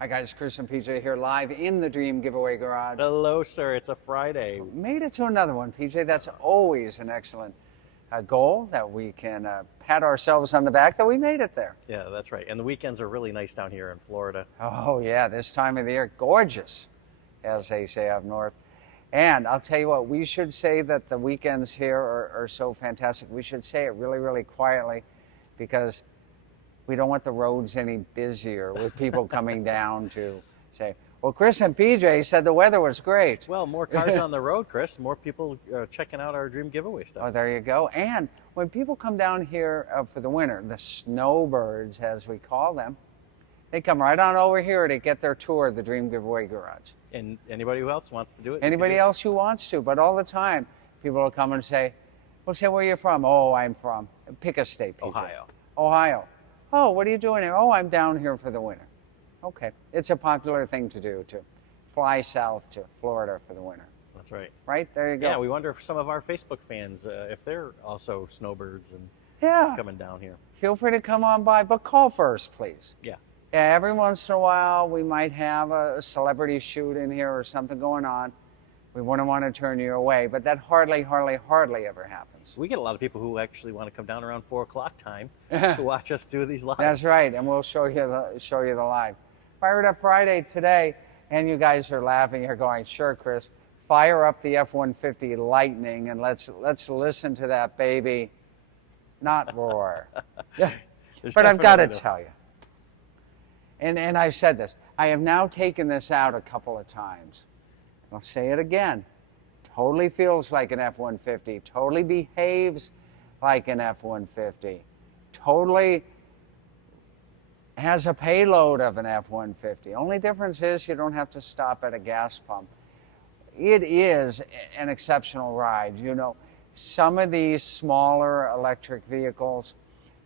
Hi guys, Chris and PJ here live in the Dream Giveaway Garage. Hello, sir. It's a Friday. Made it to another one, PJ. That's always an excellent goal that we can pat ourselves on the back that we made it there. Yeah, that's right. And the weekends are really nice down here in Florida. Oh yeah, this time of the year, gorgeous, as they say up north. And I'll tell you what, we should say that the weekends here are so fantastic. We should say it really, really quietly because we don't want the roads any busier with people coming down to say, well, Chris and PJ said the weather was great. Well, more cars on the road, Chris. More people checking out our Dream Giveaway stuff. Oh, there you go. And when people come down here for the winter, the snowbirds, as we call them, they come right on over here to get their tour of the Dream Giveaway Garage. And anybody who else wants to do it? Anybody else who wants to, but all the time, people will come and say, well, say where you're from. Oh, I'm from, pick a state, PJ. Ohio. Ohio. Oh, what are you doing here? Oh, I'm down here for the winter. Okay. It's a popular thing to do, to fly south to Florida for the winter. That's right. Right? There you go. Yeah, we wonder if some of our Facebook fans, if they're also snowbirds and coming down here. Feel free to come on by, but call first, please. Yeah. Yeah, every once in a while, we might have a celebrity shoot in here or something going on. We wouldn't want to turn you away, but that hardly ever happens. We get a lot of people who actually want to come down around 4 o'clock time to watch us do these live. That's right, and we'll show you the live. Fired Up Friday today, and you guys are laughing. You're going, sure, Chris. Fire up the F-150 Lightning, and let's listen to that baby not roar. But I've got to tell you, and I've said this, I have now taken this out a couple of times. I'll say it again. Totally feels like an F-150. Totally behaves like an F-150. Totally has a payload of an F-150. Only difference is you don't have to stop at a gas pump. It is an exceptional ride. You know, some of these smaller electric vehicles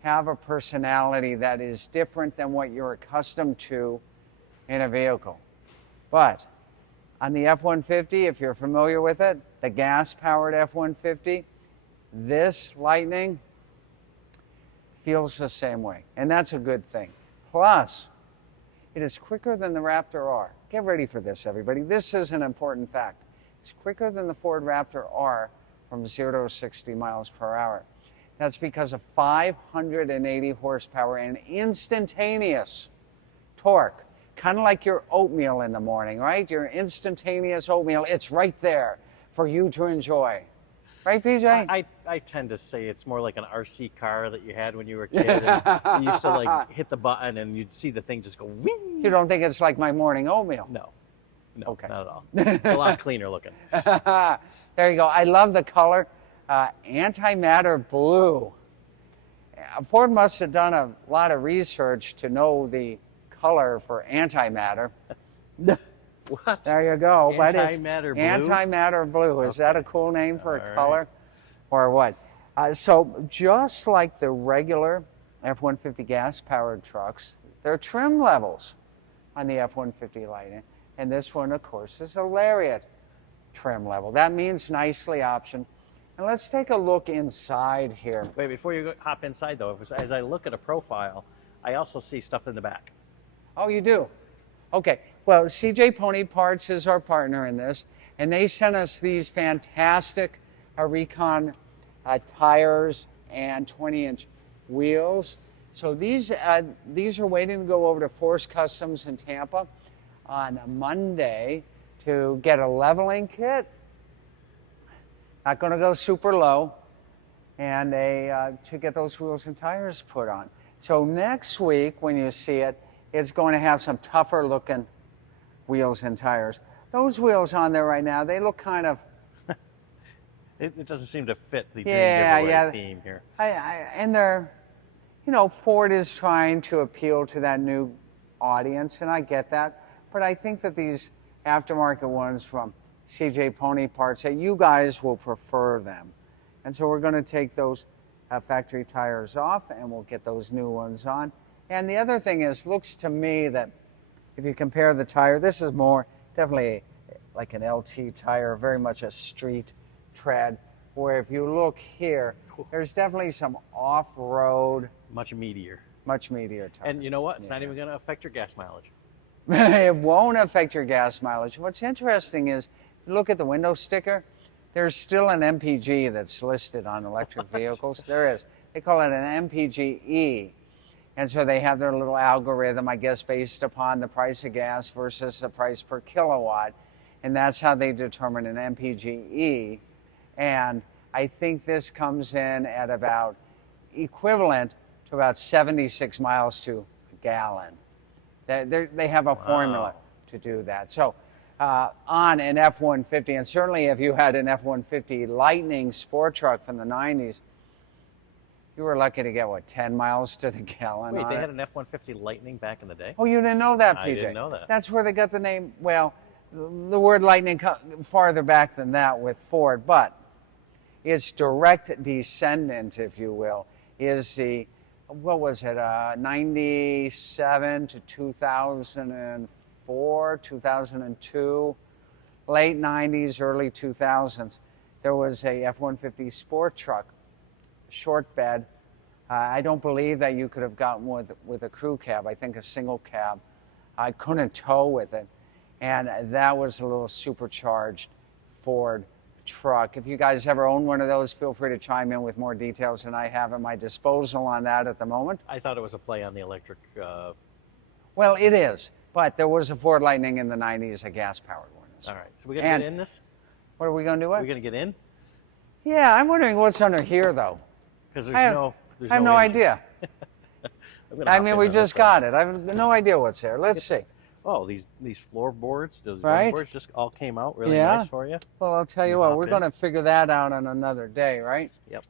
have a personality that is different than what you're accustomed to in a vehicle. But on the F-150, if you're familiar with it, the gas-powered F-150, this Lightning feels the same way, and that's a good thing. Plus, it is quicker than the Raptor R. Get ready for this, everybody. This is an important fact. It's quicker than the Ford Raptor R from 0 to 60 miles per hour. That's because of 580 horsepower and instantaneous torque. Kind of like your oatmeal in the morning, right? Your instantaneous oatmeal, it's right there for you to enjoy. Right, PJ? I tend to say it's more like an RC car that you had when you were a kid. And you used to like hit the button and you'd see the thing just go wing. You don't think it's like my morning oatmeal? No, Okay. Not at all. It's a lot cleaner looking. There you go. I love the color. Antimatter blue. Ford must have done a lot of research to know the color for antimatter. What? There you go. Antimatter blue? Antimatter blue. Is that a cool name for a color? Or what? So just like the regular F-150 gas-powered trucks, there are trim levels on the F-150 Lightning. And this one, of course, is a Lariat trim level. That means nicely optioned. And let's take a look inside here. Wait, before you hop inside, though, as I look at a profile, I also see stuff in the back. Oh, you do? Okay. Well, CJ Pony Parts is our partner in this, and they sent us these fantastic Recon tires and 20-inch wheels. So these are waiting to go over to Force Customs in Tampa on Monday to get a leveling kit. Not going to go super low, and to get those wheels and tires put on. So next week, when you see it, it's going to have some tougher looking wheels and tires. Those wheels on there right now, they look kind of... It doesn't seem to fit the Dream Giveaway theme here. And they're, you know, Ford is trying to appeal to that new audience, and I get that. But I think that these aftermarket ones from CJ Pony Parts, that you guys will prefer them. And so we're going to take those factory tires off, and we'll get those new ones on. And the other thing is, looks to me that if you compare the tire, this is more definitely like an LT tire, very much a street tread, where if you look here, there's definitely some off-road. Much meatier. Much meatier tire. And you know what? It's not even going to affect your gas mileage. It won't affect your gas mileage. What's interesting is, if you look at the window sticker, there's still an MPG that's listed on electric vehicles. There is. They call it an MPGE. And so they have their little algorithm, I guess, based upon the price of gas versus the price per kilowatt. And that's how they determine an MPGE. And I think this comes in at about equivalent to about 76 miles to a gallon. They have a formula to do that. So on an F-150, and certainly if you had an F-150 Lightning sport truck from the 90s, you were lucky to get, what, 10 miles to the gallon? Wait, they had an F-150 Lightning back in the day? Oh, you didn't know that, PJ? I didn't know that. That's where they got the name. Well, the word Lightning farther back than that with Ford, but its direct descendant, if you will, is the, what was it, 97 to 2004, 2002, late 90s, early 2000s. There was a F-150 sport truck, short bed. I don't believe that you could have gotten with a crew cab. I think a single cab. I couldn't tow with it. And that was a little supercharged Ford truck. If you guys ever own one of those, feel free to chime in with more details than I have at my disposal on that at the moment. I thought it was a play on the electric. Well, it is. But there was a Ford Lightning in the 90s, a gas-powered one. All right. So we're going to get in this? What are we going to do? Are we going to get in? Yeah, I'm wondering what's under here, though. Because I have no idea. I mean, we just got it. I have no idea what's there. Let's see. Oh, these floorboards, those right? boards just all came out really nice for you. Well, I'll tell you what, we're going to figure that out on another day, right? Yep.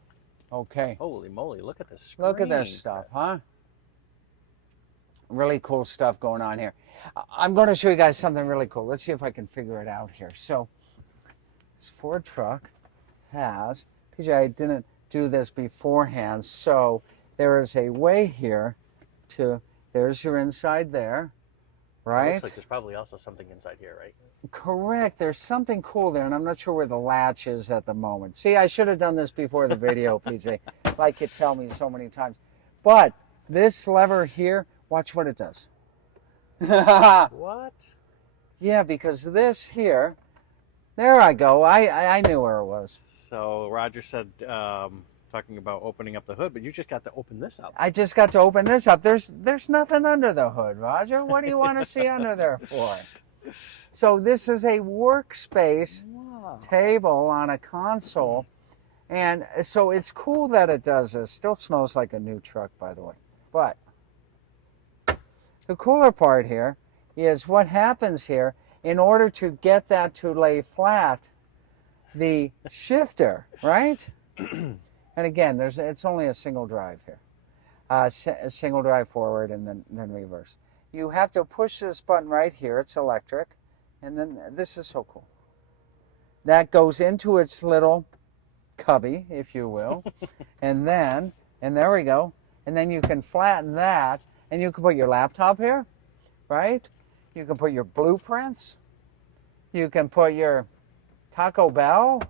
Okay. Holy moly, look at this screen. Look at this stuff, huh? Really cool stuff going on here. I'm going to show you guys something really cool. Let's see if I can figure it out here. So, this Ford truck has, PJ, I didn't do this beforehand, so there is a way here to, there's your inside there. Right? It looks like there's probably also something inside here, right? Correct. There's something cool there, and I'm not sure where the latch is at the moment. See, I should have done this before the video, PJ, like you tell me so many times. But this lever here, watch what it does. What? Yeah, because this here, there I go. I knew where it was. So Roger said, talking about opening up the hood, but you just got to open this up. I just got to open this up. There's nothing under the hood, Roger. What do you want to see under there for? So this is a workspace table on a console. And so it's cool that it does this. Still smells like a new truck, by the way. But the cooler part here is what happens here. In order to get that to lay flat, the shifter, right? And again, it's only a single drive here. A single drive forward and then reverse. You have to push this button right here. It's electric. And then this is so cool. That goes into its little cubby, if you will. and there we go. And then you can flatten that. And you can put your laptop here, right? You can put your blueprints. You can put your Taco Bell.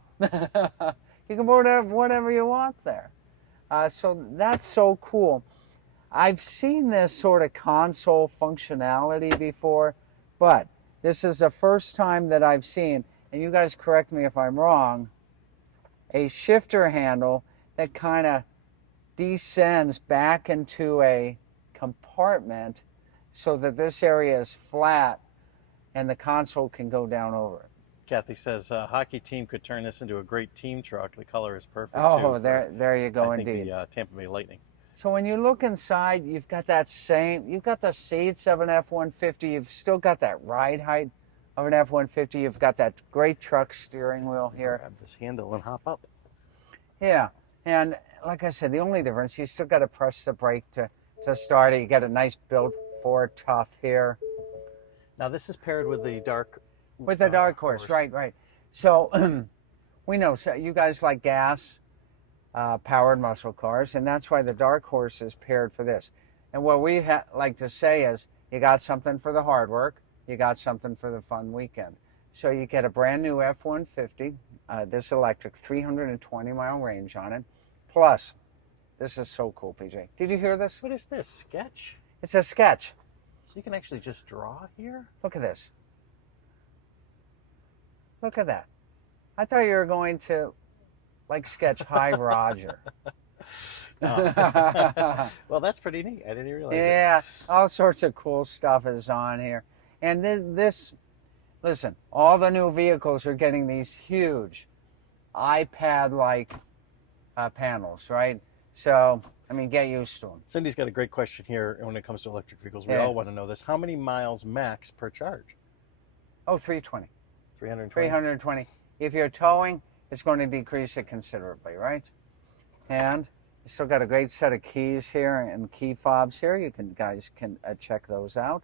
You can put whatever you want there. So that's so cool. I've seen this sort of console functionality before, but this is the first time that I've seen, and you guys correct me if I'm wrong, a shifter handle that kind of descends back into a compartment so that this area is flat and the console can go down over it. Kathy says hockey team could turn this into a great team truck. The color is perfect. Oh, too, there you go, I think indeed. The Tampa Bay Lightning. So when you look inside, you've got you've got the seats of an F-150. You've still got that ride height of an F-150. You've got that great truck steering wheel here. Grab this handle and hop up. Yeah, and like I said, the only difference, you still got to press the brake to start it. You got a nice built Ford Tough here. Now this is paired with the dark. With the dark horse, right. So we know you guys like gas powered muscle cars, and that's why the dark horse is paired for this. And what we like to say is, you got something for the hard work, you got something for the fun weekend. So you get a brand new F-150, this electric, 320-mile range on it. Plus, this is so cool, PJ. Did you hear this? What is this? Sketch? It's a sketch. So you can actually just draw here? Look at this. Look at that. I thought you were going to like sketch Hi Roger. Oh. Well, that's pretty neat. I didn't realize it. Yeah, all sorts of cool stuff is on here. And listen, all the new vehicles are getting these huge iPad-like panels, right? So, I mean, get used to them. Cindy's got a great question here when it comes to electric vehicles. We Yeah. all want to know this. How many miles max per charge? Oh, 320. 320? 320. If you're towing, it's going to decrease it considerably, right? And you still got a great set of keys here and key fobs here. You guys can check those out.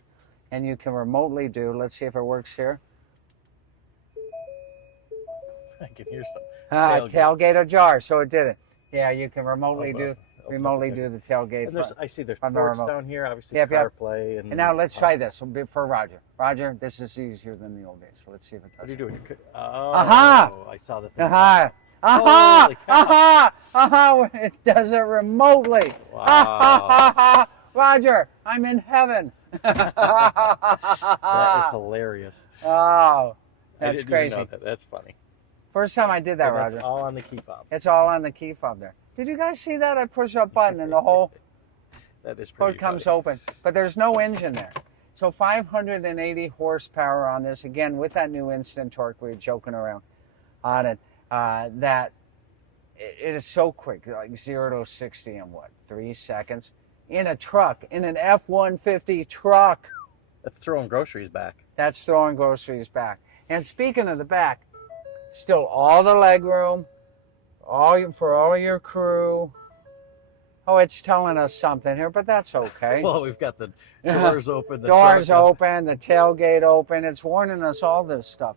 And you can remotely do, let's see if it works here. I can hear some. Tailgate ajar, so it did it. Yeah, you can remotely do the the tailgate. And I see there's on the ports remote. down here, obviously Yep, yep. CarPlay. And now let's try this for Roger. Roger, this is easier than the old days. So let's see if it does. What are you doing? Oh, Aha! I saw the thing. Aha! Aha! Holy cow. Aha! Aha! It does it remotely. Wow. Roger, I'm in heaven. That is hilarious. Oh, I that's didn't crazy. even know that. That's funny. First time I did that, And Roger. that's all on the key fob. It's all on the key fob there. Did you guys see that? I push a button and the whole That is pretty hood comes funny. open, but there's no engine there. So 580 horsepower on this, again, with that new instant torque. We were joking around on it. That it is so quick, like 0 to 60 in what, 3 seconds? In a truck, in an F-150 truck. That's throwing groceries back. That's throwing groceries back. And speaking of the back, still all the leg room, for all of your crew. Oh, it's telling us something here, but that's okay. Well, we've got the doors open. The Doors trunk open, the tailgate open. It's warning us all this stuff.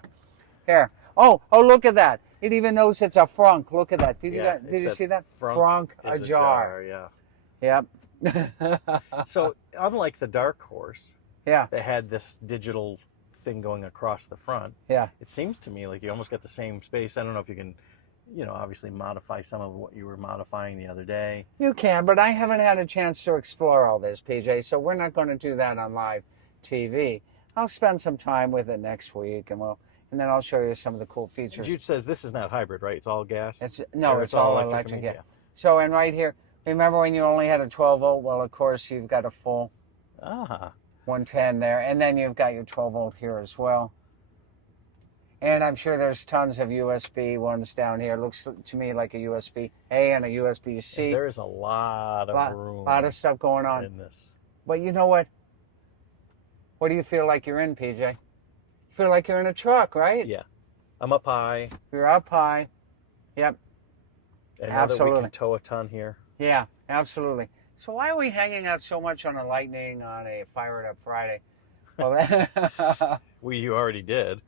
Here. Oh, look at that. It even knows it's a frunk. Look at that. Did you see that? Frunk is ajar. Yeah. Yep. So unlike the Dark Horse, Yeah. that had this digital thing going across the front, Yeah. it seems to me like you almost got the same space. I don't know if you can, obviously modify some of what you were modifying the other day. You can, but I haven't had a chance to explore all this, PJ, so we're not going to do that on live TV. I'll spend some time with it next week, and then I'll show you some of the cool features. Jude says this is not hybrid, right? It's all gas? It's Or all electric. I mean, Yeah. So, and right here, remember when you only had a 12 volt? Well, of course, you've got a full Ah. 110 there, and then you've got your 12 volt here as well. And I'm sure there's tons of USB ones down here. It looks to me like a USB-A and a USB-C. There is a lot of room. A lot of stuff going on. In this. But you know what? What do you feel like you're in, PJ? You feel like you're in a truck, right? Yeah. I'm up high. You're up high. Yep. And now that we Absolutely. can tow a ton here. Yeah, absolutely. So why are we hanging out so much on a Lightning on a Fire It Up Friday? Well, You already did,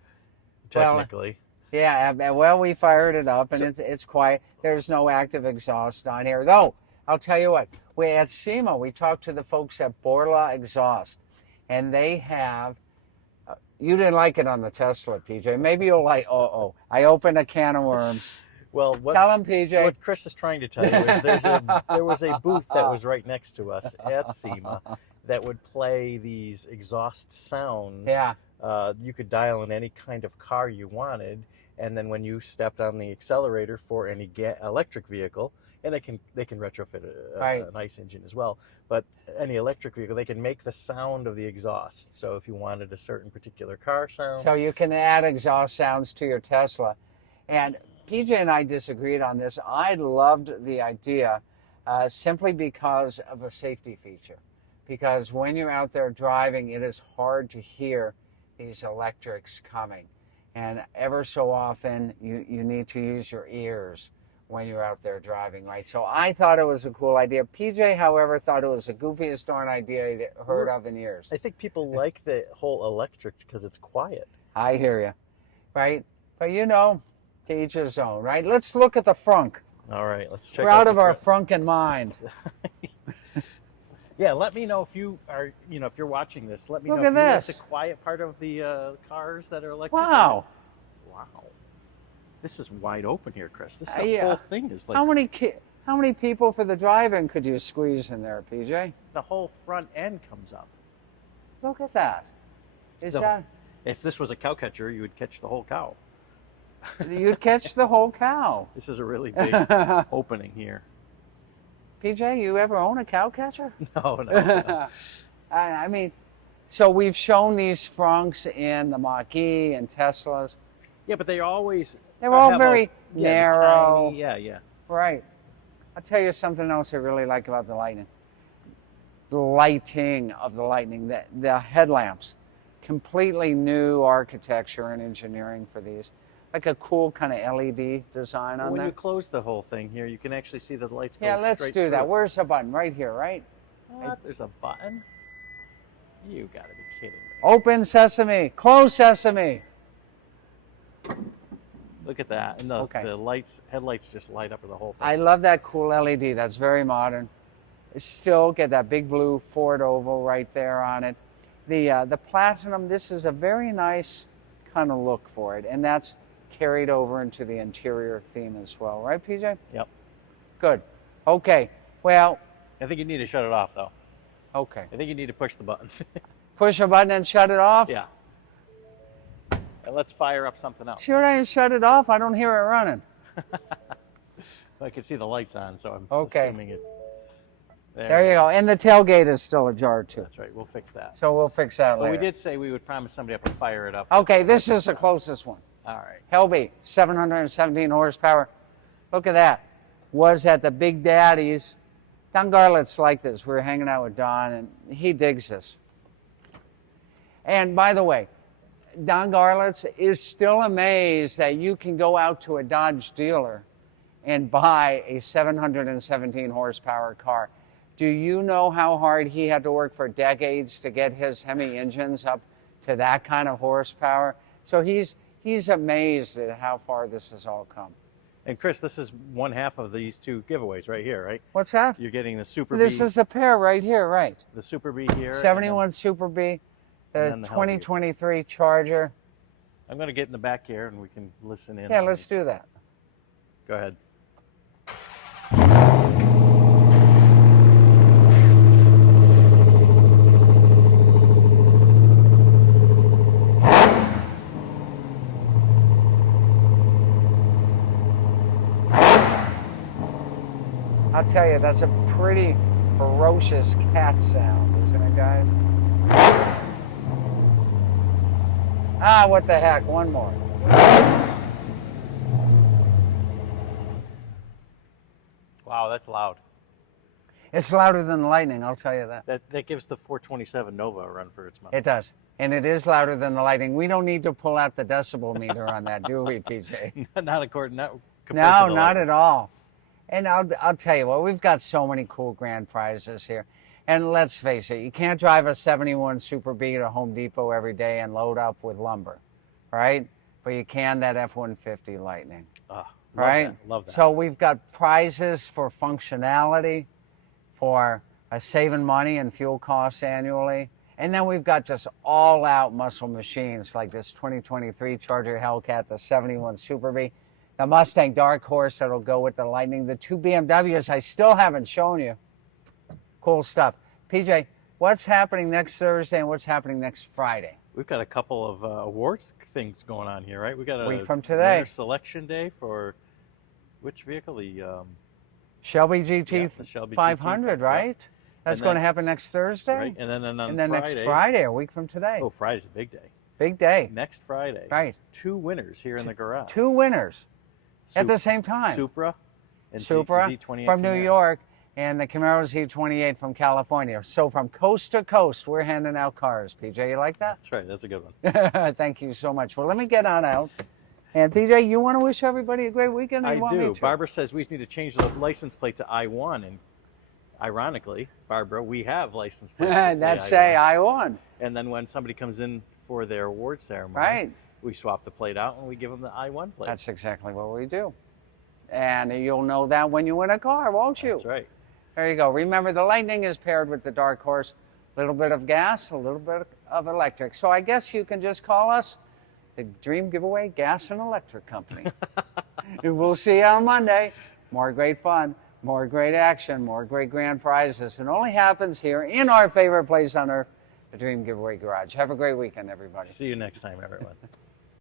Well, technically. yeah, well, we fired it up, and it's quiet. There's no active exhaust on here. Though, I'll tell you what, at SEMA, we talked to the folks at Borla Exhaust, and they have, you didn't like it on the Tesla, PJ. Maybe you'll like, I opened a can of worms. Well, Tell them, PJ. what Chris is trying to tell you is there was a booth that was right next to us at SEMA that would play these exhaust sounds. Yeah. You could dial in any kind of car you wanted, and then when you stepped on the accelerator for any electric vehicle, and they can retrofit a nice engine as well, but any electric vehicle, they can make the sound of the exhaust. So if you wanted a certain particular car sound. So you can add exhaust sounds to your Tesla. And PJ and I disagreed on this. I loved the idea simply because of a safety feature. Because when you're out there driving, it is hard to hear these electrics coming. And ever so often, you need to use your ears when you're out there driving, right? So I thought it was a cool idea. PJ, however, thought it was the goofiest darn idea he'd heard of in years. I think people like the whole electric because it's quiet. I hear you, right? But to each his own, right? Let's look at the frunk. All right, let's check We're out of our frunkin' mind. Yeah, let me know if you are, if you're watching this. Let me Look know at if you like this. the quiet part of the cars that are electric. Wow. Wow. This is wide open here, Chris. This Yeah. whole thing is like How many people for the drive-in could you squeeze in there, PJ? the whole front end comes up. Look at that. If this was a cow catcher, you would catch the whole cow. You'd catch the whole cow. This is a really big opening here. PJ, you ever own a cow catcher? No. I mean, so we've shown these Franks in the Mach-E and Teslas. Yeah, but they're all very narrow. Tiny, yeah. Right. I'll tell you something else I really like about the Lightning. The lighting of the Lightning, the headlamps. Completely new architecture and engineering for these. Like a cool kind of LED design on when there. you close the whole thing here, you can actually see the lights go Yeah, let's straight do that. through. Where's the button? Right here, right? What? There's a button? You gotta be kidding me. Open sesame. Close sesame. Look at that. And the headlights just light up with the whole thing. I love that cool LED. That's very modern. Still get that big blue Ford oval right there on it. The platinum, this is a very nice kind of look for it. And that's carried over into the interior theme as well. Right, PJ? Yep. Good. Okay. Well. I think you need to shut it off, though. Okay. I think you need to push the button. Push a button and shut it off? Yeah. And let's fire up something else. Sure, I shut it off. I don't hear it running. I can see the lights on, so I'm assuming it. There you go. And the tailgate is still ajar, too. That's right. We'll fix that. So we'll fix that later. But we did say we would promise somebody up and fire it up. Okay, this is the closest one. All right. Helby, 717 horsepower. Look at that. Was at the Big Daddy's. Don Garlett's like this. We were hanging out with Don, and he digs this. And by the way, Don Garlett's is still amazed that you can go out to a Dodge dealer and buy a 717 horsepower car. Do you know how hard he had to work for decades to get his Hemi engines up to that kind of horsepower? So he's amazed at how far this has all come. And Chris, this is one half of these two giveaways right here, right? What's that? You're getting the Super This B. is a pair right here, right? The Super B here. 71 Super B, the 2023 Charger. I'm going to get in the back here and we can listen in. Yeah, let's do that. Go ahead. I'll tell you, that's a pretty ferocious cat sound, isn't it, guys? Ah, what the heck, one more. Wow, that's loud. It's louder than the Lightning, I'll tell you that. That gives the 427 Nova a run for its money. It does. And it is louder than the Lightning. We don't need to pull out the decibel meter on that, do we, PJ? Not compared to the No, not Lightning. at all. And I'll tell you what, we've got so many cool grand prizes here. And let's face it, you can't drive a 71 Super B to Home Depot every day and load up with lumber, right? But you can that F-150 Lightning, right? Love that. So we've got prizes for functionality, for saving money and fuel costs annually. And then we've got just all-out muscle machines like this 2023 Charger Hellcat, the 71 Super B, the Mustang Dark Horse that'll go with the Lightning, the two BMWs I still haven't shown you. Cool stuff. PJ, what's happening next Thursday and what's happening next Friday? We've got a couple of awards things going on here, right? We got a week from today. winner selection day for which vehicle? The Shelby GT the Shelby 500, GT, right? yeah. That's going to happen next Thursday? Right. And then on Friday, next Friday, a week from today. Oh, Friday's a big day. Big day. Next Friday. Right. Two winners here in the garage. Two winners at the same time. Supra and Supra Z28 from New Camaro. York and the Camaro Z28 from California. So from coast to coast, we're handing out cars. PJ, you like that? That's right. That's a good one. Thank you so much. Well, let me get on out. And PJ, you want to wish everybody a great weekend? Or you I want me do. to? Barbara says we need to change the license plate to I-1. And ironically, Barbara, we have license plates that say I-1. And then when somebody comes in for their award ceremony, Right. we swap the plate out and we give them the I-1 plate. That's exactly what we do. And you'll know that when you win a car, won't you? That's right. There you go. Remember, the Lightning is paired with the Dark Horse. A little bit of gas, a little bit of electric. So I guess you can just call us the Dream Giveaway Gas and Electric Company. And we'll see you on Monday. More great fun, more great action, more great grand prizes. It only happens here in our favorite place on earth, the Dream Giveaway Garage. Have a great weekend, everybody. See you next time, everyone.